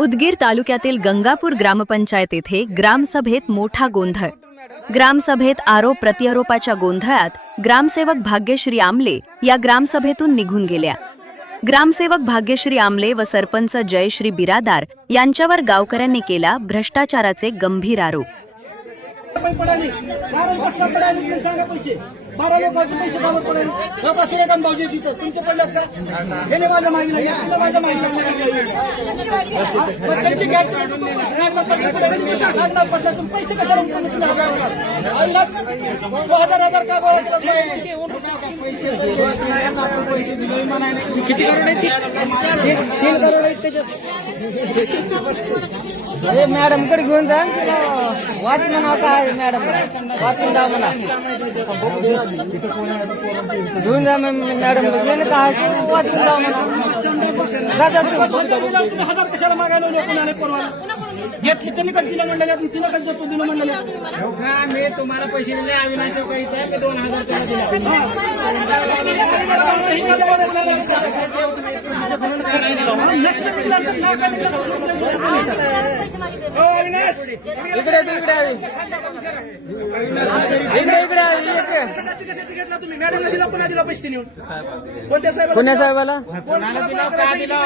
उदगीर तालुक्यातील गंगापूर ग्रामपंचायत येथे ग्रामसभेत मोठा गोंधळ। ग्रामसभेत आरोप प्रत्यारोपाच्या गोंधळात ग्रामसेवक भाग्यश्री आमले या ग्रामसभेतून निघून गेल्या। ग्रामसेवक भाग्यश्री आमले व सरपंच जयश्री बिरादार यांच्यावर गावकऱ्यांनी केला भ्रष्टाचाराचे गंभीर आरोप। किती करोड आहेत? 3 करोड आहेत त्याच्यात। मॅडम कडे घेऊन जा, वाच म्हणा काय मॅडम वाचून जा म्हणा, घेऊन जा मॅडम काय वाचून जा म्हणा। कशाला मागायला घेतली त्यांनी कधी दिलं म्हणलं, तिला कधी देतो दिलं म्हणलं। मी तुम्हाला पैसे दिले अविनाश मी 2000 कोण्या साहेबाला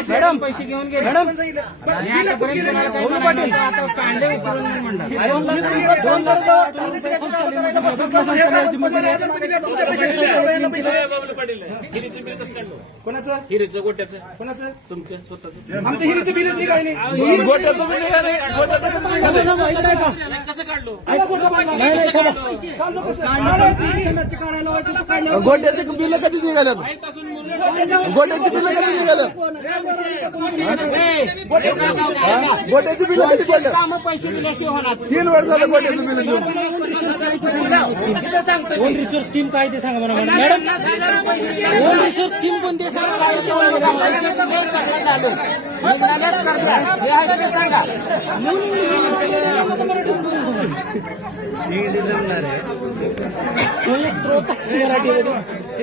मॅडम पैसे घेऊन गेले कोणाचं हिरीचं गोट्याचं कोणाचं तुमचं स्वतःचं आमचं हिरीचं बिलच निघाय नाही। गोट्याचं बिल निघालं नाही. गोट्याचं बिल निघालं नाही. कसं काढलो गोट्याचे बिल कधी निघाल्यात? गोट्याची बिल कधी निघाल्यात? गोट्याची बिल कधी पडलं? पैसे दिल्याशिवाय होणार 3 वर्ष झालं गोट्याचं बिल देऊन। ओन रिसोर्स स्कीम काय ते सांगा मला मॅडम। ओन रिसोर्स स्कीम कोणती सांगा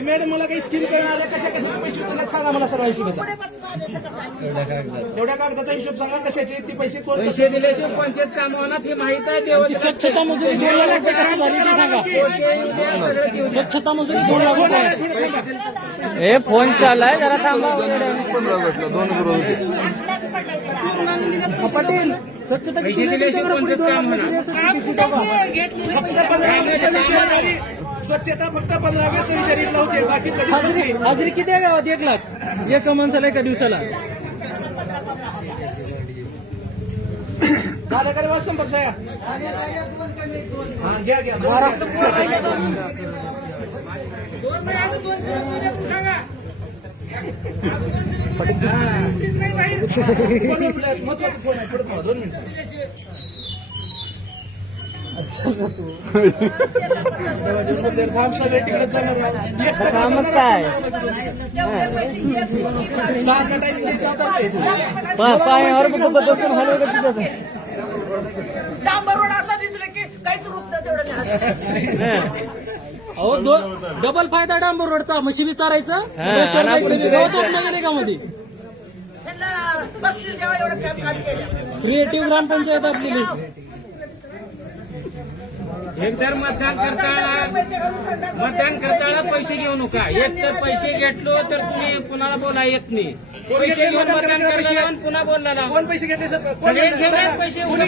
मॅडम मला काही स्कीम करणार आहे, कशा कशा पैसे सांगा मला सर्व हिशोबाचा, एवढ्या कागदाचा हिशोब सांगा कशाचे ते पैसे कोण पैसे दिल्याशिवाय पंचायत काम होणार हे माहित आहे। स्वच्छता मजुरी 2 लाख सांगा। स्वच्छता मजुरी 2 लाख हे फोन चाललाय जरा थांबा। 2 करोड पाटील स्वच्छता पैसे दिल्याशिवाय पंचायत काम होणार। स्वच्छता फक्त 15व्या सरीच्या रीतला होते, बाकी कधी हाजरी किती आहे गावात? 1 लाख एका माणसाला एका दिवसाला झालं का रे वाच संपर्क साया? घ्या घ्या महत्वाचं फोन आहे, पुढे 2 मिनिटं। काम सगळे तिकडे जाणार कामच काय पायावर बसून हलवलं अहो डबल फायदा डांबर रोडचा, म्हशी बी चारायचं मध्ये क्रिएटिव्ह ग्रामपंचायत आपली। एकतर मतदान करताना पैसे घेऊ नका। एक तर पैसे घेतलो तर तुम्ही पुन्हा बोला येत नाही। पैसे घेऊन मतदान करायला पुन्हा बोलला कोण पैसे घेतले सर? सगळे घेतले पैसे कोणी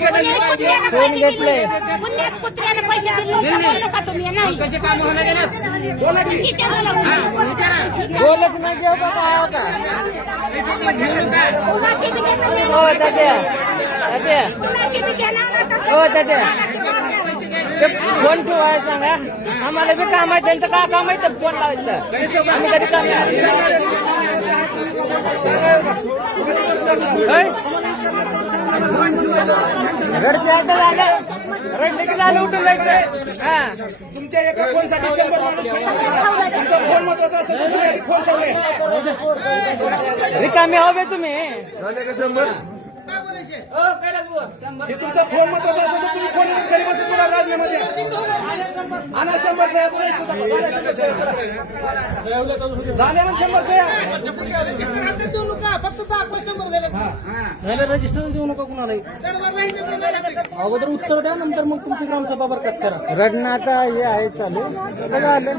घेतले? कसे काम होणार गेले बोला की बोलच नाही घेऊ बाबा घेऊ नका। हो दाद्या हो दाद्या फोन ठेवाय सांगा आम्हाला बी काम आहे, त्यांचं काय काम आहे तर फोन लावायचं आम्ही कधी काम रडले उठून जायचं। तुमच्या एका फोनसाठी 100 माणूस तुमचा फोन महत्वाचा असेल, फोन सगळे रिकामी हवे तुम्ही। झाले का 100? हे तुमचा फोन महत्वाचा असेल तर तुम्ही फोन घरी बसून तुला राजनामध्ये आणा 100 सह्या झाल्या ना 100 सह्या नाही रजिस्टर देऊ नका कुणाला अगोदर उत्तर द्या नंतर मग तुमची ग्रामसभा बरखास्त करा. रडणं आता हे आहे चालू झालं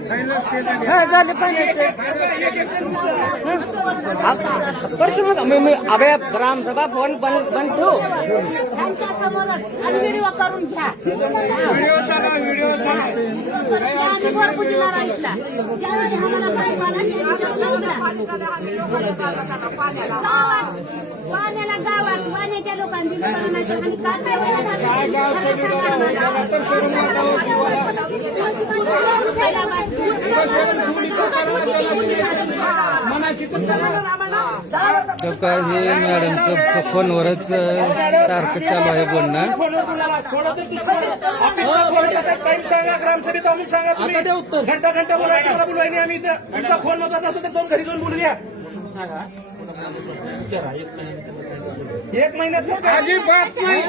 अभय ग्रामसभा फोन बंद ठेव. त्यांच्या समोरच आणि व्हिडिओ करून घ्या. आणि घरगुतीला राहायचा. ज्यावेळी आम्हाला पाण्याला गावात पाण्याच्या लोकांची आणि काय हे मॅडमचं फोनवरच सारखं चालू आहे बोलणं. टाइम सांगा ग्रामसभेत अमुक सांगा तुम्ही घंटा बोला तुम्हाला बोलवाय नाही आम्ही इथं. तुमचा फोन महत्वाचा असेल तर जाऊन घरी जाऊन बोलूया. 1 महिन्यात अजिबात नाही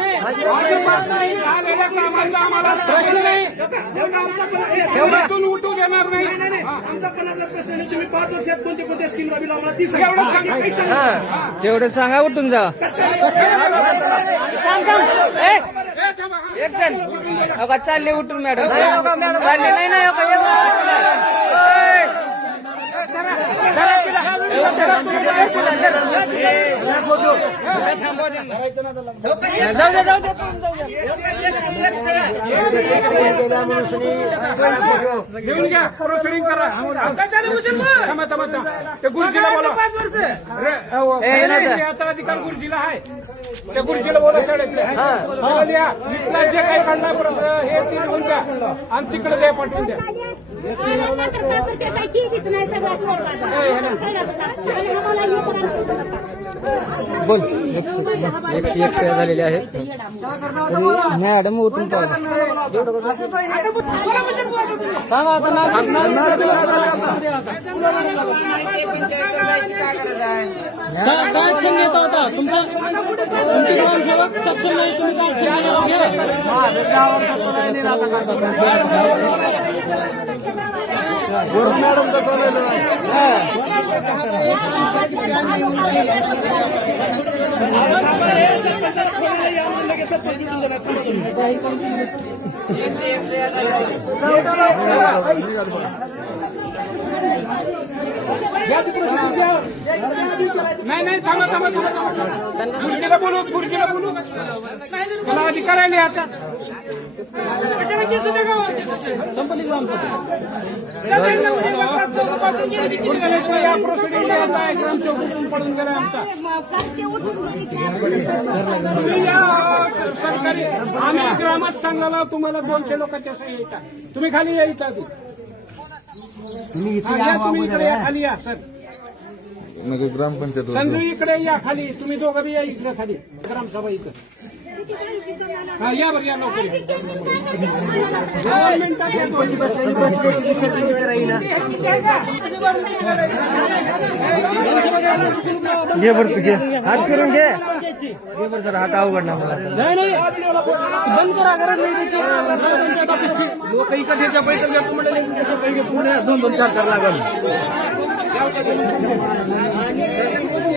झालेल्या कामांचा आम्हाला प्रश्न नाही. उठू देणार नाही. नाही आमचा कोणाचा प्रश्न नाही. तुम्ही 5 वर्षात कोणत्या स्कीम राबविला आम्हाला ती एवढं सांगा. तेवढं सांगा उठून जा. एक जण अगं चालले उठून मॅडम चालले नाही ना जाऊ घेऊन घ्या प्रोसिडिंग करा. ते गुरुजीला बोला. याचा अधिकार गुरुजीला आहे. त्या गुरुजीला बोला शाळेतल्या इथला जे काही काढला हे ती लिहून द्या आणि तिकडे ते पाठवून द्या. बोल 101 झालेले आहेत. मॅडम उठून काय ऍक्शन घेता होता तुमची ग्रामसेवक सक्षम नाही. तुम्ही नाही थांबा गुरुजीला बोलू मला अधिकार आहे याचा. संपली ग्रामसभा. या प्रोसिडिंग ग्रामसेवक पडून गेला आमचा. सरकारी आम्ही ग्रामच सांगायला तुम्हाला 200 लोकांच्या सही येतात. तुम्ही खाली यायचा तुम्ही इकडे या खाली या सर. ग्रामपंचायत संजू इकडे या खाली. तुम्ही दोघं बी या इकडे खाली ग्रामसभा इथं. हा या बरं या लवकर. 2 मिनिटात येतो. घे बरं तू घे हात करून घे बरं जरा हात अवघड ना मला. नाही बंद करा गरज नाही त्याची. लोक इकडच्या पैसे घेतो म्हणजे 2-4 लागल.